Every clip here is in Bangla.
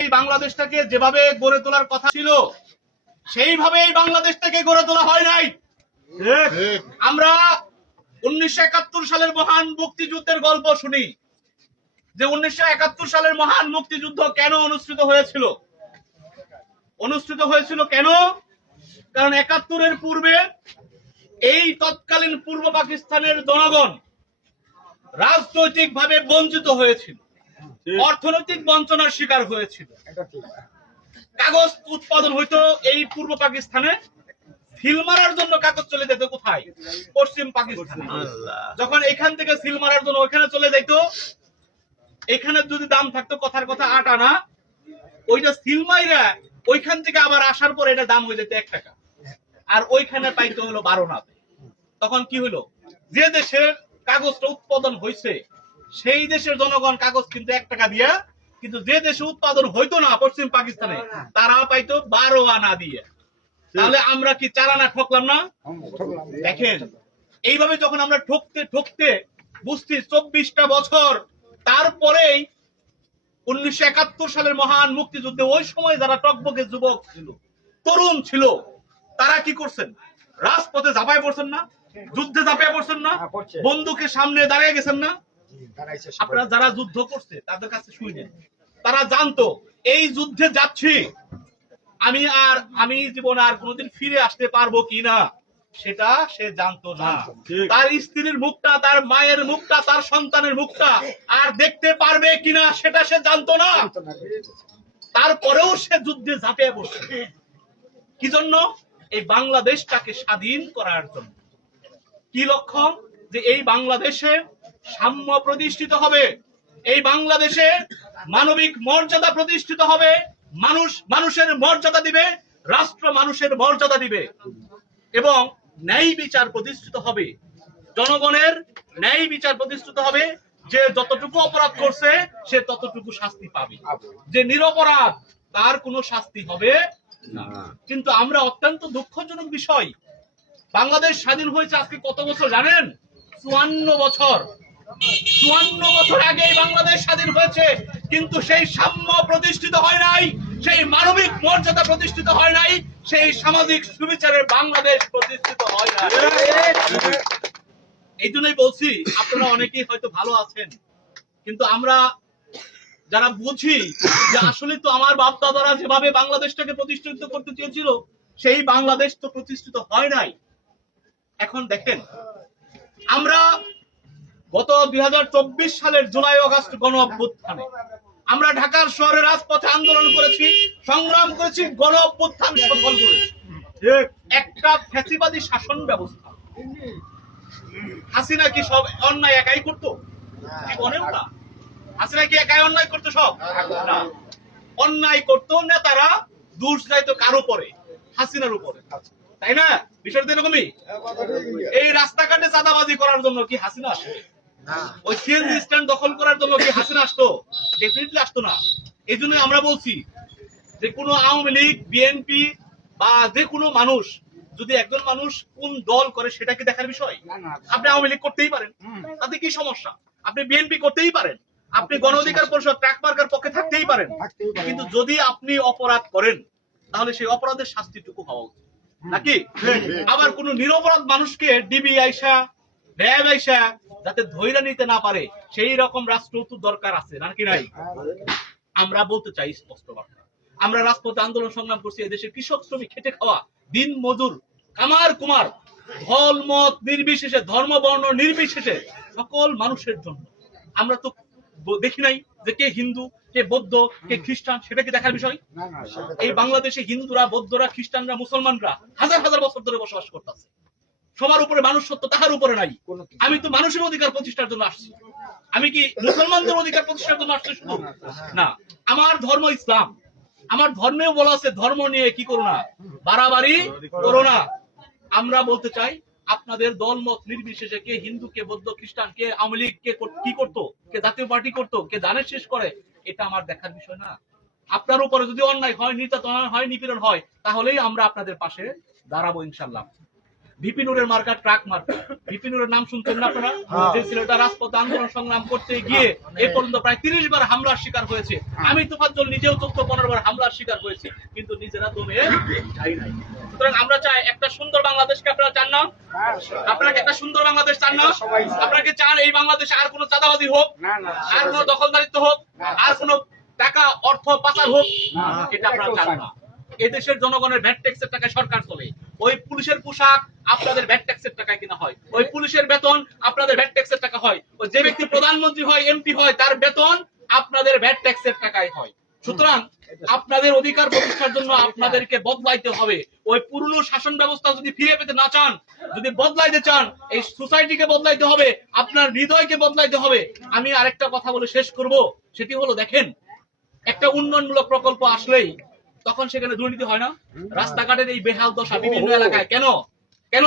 এই বাংলাদেশটাকে যেভাবে গড়ে তোলার কথা ছিল সেইভাবে এই বাংলাদেশটাকে গড়ে তোলা হয় নাই। আমরা 1971 সালের মহান মুক্তিযুদ্ধের গল্প শুনি যে 1971 সালের মহান মুক্তিযুদ্ধ কেন অনুষ্ঠিত হয়েছিল। কেন? কারণ 71-এর পূর্বে এই তৎকালীন পূর্ব পাকিস্তানের জনগণ রাজনৈতিকভাবে বঞ্চিত হয়েছিল, অর্থনৈতিক বঞ্চনার শিকার হয়েছিল। কাগজ উৎপাদন হইতো এই পূর্ব পাকিস্তানে, সিল মারার জন্য কাগজ চলে যেত কোথায়? পশ্চিম পাকিস্তানে। যখন এখান থেকে সিল মারার জন্য ওখানে চলে যাইতো, এখানে যদি দাম থাকতো কথার কথা 8 আনা, ওইটা সিল মাইরা ওইখান থেকে আবার আসার পর এটা দাম হয়ে যেত 1 টাকা, আর ওইখানে পাইতো হলো 12 আনা। তখন কি হলো? যে দেশের কাগজটা উৎপাদন হয়েছে সেই দেশের জনগণ কাগজ কিন্তু 1 টাকা দিয়ে, কিন্তু যে দেশে উৎপাদন হইতো না পশ্চিম পাকিস্তানে তারা পাইতো 12 আনা দিয়ে। তাহলে আমরা কি 4 আনা ঠকলাম না? দেখেন, এইভাবে যখন আমরা ঠকতে ঠকতে বুঝছি 24টা বছর, তারপরেই 1971 সালের মহান মুক্তিযুদ্ধে ওই সময় যারা টকবকে যুবক ছিল, তরুণ ছিল, তারা কি করছেন? রাজপথে ঝাঁপায় পড়ছেন না? যুদ্ধে ঝাঁপায় পড়ছেন না? বন্দুকের সামনে দাঁড়িয়ে গেছেন না? আপনারা যারা যুদ্ধ করছে তাদের কাছে শুনেন, তারা জানতো এই যুদ্ধে যাচ্ছি আমি জীবনে আর কোনোদিন ফিরে আসতে পারবো কিনা, সেটা সে জানতো না। তার স্ত্রীর মুখটা, তার মায়ের মুখটা, তার সন্তানের মুখটা আর দেখতে পারবে কিনা সেটা সে জানতো না। তারপরেও সে যুদ্ধে ঝাঁপিয়ে পড়ছে। কি জন্য? এই বাংলাদেশটাকে স্বাধীন করার জন্য। কি লক্ষ্য? যে এই বাংলাদেশে সাম্য প্রতিষ্ঠিত হবে, এই বাংলাদেশে মানবিক মর্যাদা প্রতিষ্ঠিত হবে, মানুষ মানুষের মর্যাদা দিবে, রাষ্ট্র মানুষের মর্যাদা দিবে, এবং ন্যায় বিচার প্রতিষ্ঠিত হবে। জনগণের ন্যায় বিচার প্রতিষ্ঠিত হবে। যে যতটুকু অপরাধ করছে সে ততটুকু শাস্তি পাবে, যে নিরপরাধ তার কোনো শাস্তি হবে না। কিন্তু আমরা অত্যন্ত দুঃখজনক বিষয়, বাংলাদেশ স্বাধীন হয়েছে আজকে কত বছর জানেন? 54 বছর। 54 বছর আগে বাংলাদেশ স্বাধীন হয়েছে, কিন্তু সেই সাম্য প্রতিষ্ঠিত হয় নাই, সেই মানবিক মর্যাদা প্রতিষ্ঠিত হয় নাই, সেই সামাজিক সুবিচারের বাংলাদেশ প্রতিষ্ঠিত হয় না। এই জন্যই বলছি, আপনারা অনেকেই হয়তো ভালো আছেন, কিন্তু আমরা যারা বুঝি যে আসলে তো আমার বাপ দাদারা যেভাবে বাংলাদেশটাকে প্রতিষ্ঠিত করতে চেয়েছিল সেই বাংলাদেশ তো প্রতিষ্ঠিত হয় নাই। এখন দেখেন, আমরা গত 2024 সালের জুলাই আগস্ট গণ অভ্যুত্থানে আমরা ঢাকার শহরে রাজপথে আন্দোলন করেছি, সংগ্রাম করেছি, গণ অভ্যুত্থান সফল করেছি। একটা ফ্যাসিবাদী শাসন ব্যবস্থা। হাসিনা কি সব অন্যায় একাই করতো? জীবনেও না। হাসিনা কি একাই অন্যায় করতো? সব না, অন্যায় করতো নেতারা, দোষ যাইতো কার উপরে? হাসিনার উপরে, তাই না? বিষয়টা এরকমই। এই রাস্তাঘাটে চাঁদাবাজি করার জন্য কি হাসিনা আসতো? ওই সিএনজি স্ট্যান্ড দখল করার জন্য কি হাসিনা আসতো? ডেফিনেটলি আসতো না। এই জন্য আমরা বলছি যে কোনো আওয়ামী লীগ, বিএনপি বা যে কোনো মানুষ, যদি একজন মানুষ কোন দল করে সেটা কি দেখার বিষয়? আপনি আওয়ামী লীগ করতেই পারেন, তাতে কি সমস্যা? আপনি বিএনপি করতেই পারেন, আপনি গণ অধিকার পরিষদ ট্রাক মার্কার পক্ষে থাকতেই পারেন, কিন্তু যদি আপনি অপরাধ করেন তাহলে সেই অপরাধের শাস্তিটুকু হওয়া উচিত, নাকি? আবার কোন নিরপরাধ মানুষকে ডিবি আইসা, র্যাব আইসা যাতে ধৈর্য নিতে না পারে সেই রকম রাষ্ট্র তো দরকার আছে, নাকি নাই? আমরা বলতে চাই স্পষ্ট বার্তা, আমরা রাজপথে আন্দোলন সংগ্রাম করছি এদেশের কৃষক, শ্রমিক, খেটে খাওয়া, দিন মজুর, কামার কুমার, দল মত নির্বিশেষে, ধর্ম বর্ণ নির্বিশেষে সকল মানুষের জন্য। আমরা তো দেখি নাই যে কে হিন্দু, কে বৌদ্ধ, কে খ্রিস্টান, সেটা কি দেখার বিষয়? এই বাংলাদেশে হিন্দুরা, বৌদ্ধরা, খ্রিস্টানরা, মুসলমানরা হাজার হাজার বছর ধরে বসবাস করতেছে। সবার উপরে মানুষ সত্য, তাহার উপরে নাই। আমি তো মানুষের অধিকার প্রতিষ্ঠার জন্য আসছি। আমি কি মুসলমানদের অধিকার প্রতিষ্ঠার জন্য আসছি শুধু? না, আমার ধর্ম ইসলাম, আমার ধর্মেও বলা আছে ধর্ম নিয়ে কি করো না, বাড়াবাড়ি করো না। আমরা বলতে চাই, আপনাদের দল মত নির্বিশেষে, কে হিন্দু, কে বৌদ্ধ, খ্রিস্টান, কে আওয়ামী লীগ, কে কি করতো, কে জাতীয় পার্টি করতো, কে দানের শেষ করে, এটা আমার দেখার বিষয় না। আপনার উপরে যদি অন্যায় হয়, নির্যাতন হয়, নিপীড়ন হয়, তাহলেই আমরা আপনাদের পাশে দাঁড়াবো ইনশাল্লাহ। ভিপি নুরের মার্কা ট্রাক মার্কা। ভিপি নুরের নাম শুনতেন না আপনারা? যে ছেলেটা রাজপথে আন্দোলন সংগ্রাম করতে গিয়ে এ পর্যন্ত প্রায় 30 বার হামলার শিকার হয়েছে। আমি তোফাজ্জল নিজেও 14-15 বার হামলার শিকার হয়েছি, কিন্তু নিজেরা দমে যাই নাই। সুতরাং আমরা চাই একটা সুন্দর বাংলাদেশকে। আপনারা চান না? আপনারা কি একটা সুন্দর বাংলাদেশ চান না? আপনারা কি চান এই বাংলাদেশে আর কোনো চাঁদাবাজি হোক, আর কোনো দখলদারিত্ব হোক, আর কোনো টাকা অর্থ পাচার হোক? এটা আপনারা চান না। এদেশের জনগণের ভ্যাট ট্যাক্সের টাকায় সরকার চলে। ওই পুলিশের পোশাক আপনাদের ভ্যাট ট্যাক্সের টাকায় কিনা হয়, ওই পুলিশের বেতন আপনাদের ভ্যাট ট্যাক্সের টাকা হয়, ওই যে ব্যক্তি প্রধানমন্ত্রী হয়, এমপি হয়, তার বেতন আপনাদের ভ্যাট ট্যাক্সের টাকায় হয়। সুতরাং আপনাদের অধিকার প্রতিষ্ঠার জন্য আপনাদেরকে বদলাইতে হবে। ওই পুরনো শাসন ব্যবস্থা যদি ফিরে পেতে না চান, যদি বদলাইতে চান, এই সোসাইটিকে বদলাইতে হবে, আপনার হৃদয়কে বদলাইতে হবে। আমি আরেকটা কথা বলে শেষ করব, সেটি হলো দেখেন, একটা উন্নয়নমূলক প্রকল্প আসলেই তখন সেখানে দুর্নীতি হয় না? রাস্তাঘাটের এই বেহাল দশা বিভিন্ন এলাকায় কেন? কেন?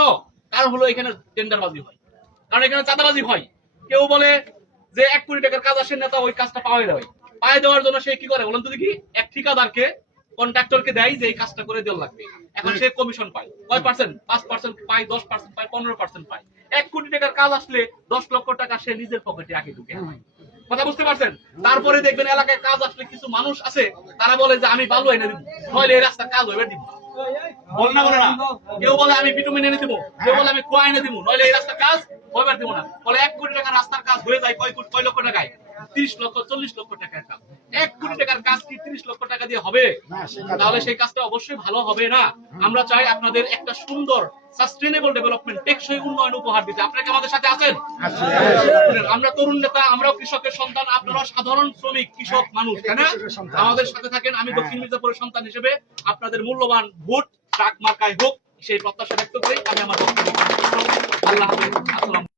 কারণ হলো এখানে টেন্ডারবাজি হয়, কারণ এখানে চাঁদাবাজি হয়। কেউ বলে যে 1 কোটি টাকার কাজ আসে, নেতা ওই কাজটা পাওয়া দেয়। পায়ে দেওয়ার জন্য সে কি করে বলেন তো দেখি? এক ঠিকাদারকে, কন্ট্রাক্টরকে দেয় যে এই কাজটা করে দেওয়া লাগবে। এখন সে কমিশন পায় কয় পার্সেন্ট? 5% পায়, 10% পায়, 15% পায়। 1 কোটি টাকার কাজ আসলে 10 লক্ষ টাকা সে নিজের পকেটে আগে ঢুকে। কথা বুঝতে পারছেন? তারপরে দেখবেন এলাকায় কাজ আসলে কিছু মানুষ আছে, তারা বলে যে আমি বালু এনে দিব, নইলে এই রাস্তার কাজ হইবে দিব। বল না, বলে না? কেউ বলে আমি বিটুমিন এনে দিব, কেউ বলে আমি কুয়া এনে দিব, নইলে এই রাস্তার কাজ হইবে দিব না। বলে 1 কোটি টাকার রাস্তার কাজ হয়ে যায় কয় লক্ষ টাকায়? 30 লক্ষ 40 লক্ষ টাকার কাজ। 1 কোটি টাকার কাজ কি 30 লক্ষ টাকা দিয়ে হবে? তাহলে সেই কাজটা অবশ্যই ভালো হবে না। আমরা চাই আপনাদের একটা সুন্দর সাস্টেইনেবল ডেভেলপমেন্ট, টেকসই উন্নয়ন উপহার দিতে। আপনারা কি আমাদের সাথে আছেন? আমরা তরুণ নেতা, আমরাও কৃষকের সন্তান, আপনারা সাধারণ শ্রমিক কৃষক মানুষ, তাই না? আমাদের সাথে থাকেন। আমি দক্ষিণ মির্জাপুরের সন্তান হিসেবে আপনাদের মূল্যবান ভোট ট্রাক মার্কায় হোক, সেই প্রত্যাশা ব্যক্ত করি আমি আমার বক্তব্য। আল্লাহ হাফেজ। আসসালামু আলাইকুম।